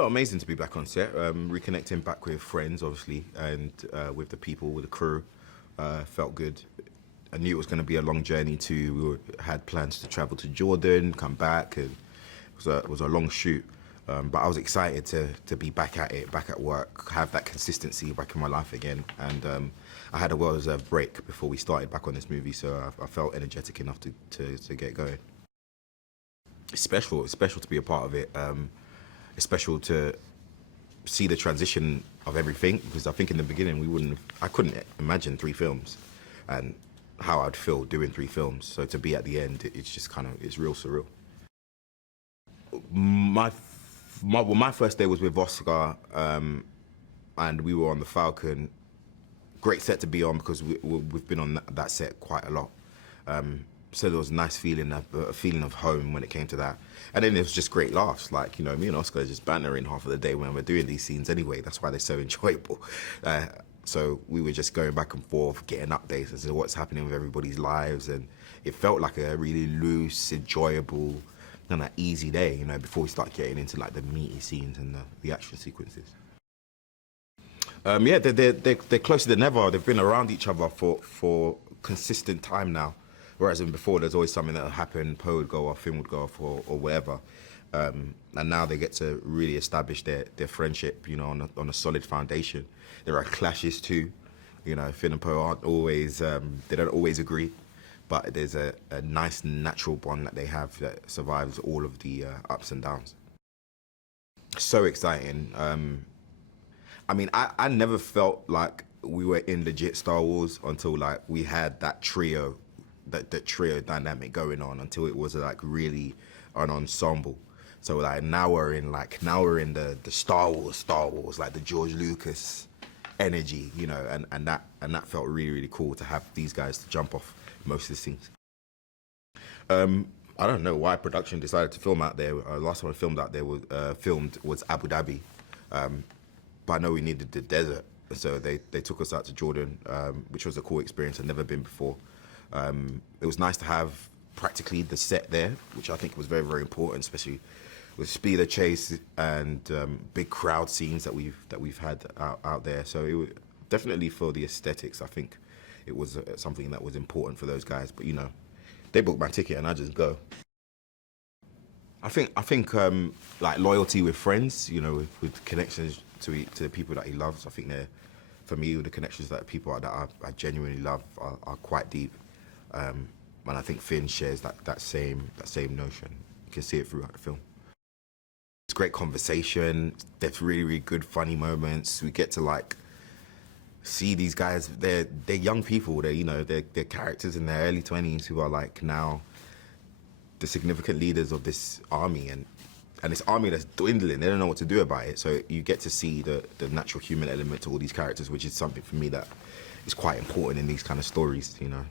felt amazing to be back on set, reconnecting back with friends, obviously, and with the people, with the crew. Felt good. I knew it was going to be a long journey too. Had plans to travel to Jordan, come back, and it was a long shoot. But I was excited to be back at it, back at work, have that consistency back in my life again. And I had a well-deserved break before we started back on this movie, so I felt energetic enough to get going. It's special. It's special to be a part of it. It's special to see the transition of everything, because I think in the beginning I couldn't imagine 3 films and how I'd feel doing 3 films. So to be at the end, it's just it's real surreal. My first day was with Oscar, and we were on the Falcon. Great set to be on because we've been on that set quite a lot. So there was a nice feeling, a feeling of home when it came to that. And then it was just great laughs. Like, you know, me and Oscar are just bantering half of the day when we're doing these scenes anyway. That's why they're so enjoyable. So we were just going back and forth, getting updates as to what's happening with everybody's lives. And it felt like a really loose, enjoyable, kind of easy day, you know, before we start getting into like the meaty scenes and the action sequences. Yeah, they're closer than ever. They've been around each other for consistent time now. Whereas before, there's always something that would happen, Poe would go off, Finn would go off, or whatever. And now they get to really establish their friendship, you know, on a solid foundation. There are clashes too. You know, Finn and Poe aren't always, they don't always agree. But there's a nice natural bond that they have that survives all of the ups and downs. So exciting. I mean, I never felt like we were in legit Star Wars until like we had that trio, that trio dynamic going on, until it was like really an ensemble. So like now we're in the Star Wars, like the George Lucas energy, you know, and that felt really, really cool to have these guys to jump off most of the scenes. I don't know why production decided to film out there. Last time I filmed out there was Abu Dhabi. But I know we needed the desert, so they took us out to Jordan, which was a cool experience. I'd never been before. It was nice to have practically the set there, which I think was very, very important, especially with speeder chase and big crowd scenes that we've had out there. So it was definitely for the aesthetics. I think it was something that was important for those guys. But you know, they booked my ticket and I just go. I think like loyalty with friends, you know, with connections to the people that he loves. I think for me, the connections that people that I genuinely love are quite deep. And I think Finn shares that same notion. You can see it throughout the film. It's great conversation. There's really, really good funny moments. We get to like see these guys. They're young people. They're characters in their early 20s who are like now the significant leaders of this army, and this army that's dwindling. They don't know what to do about it. So you get to see the natural human element to all these characters, which is something for me that is quite important in these kind of stories, you know.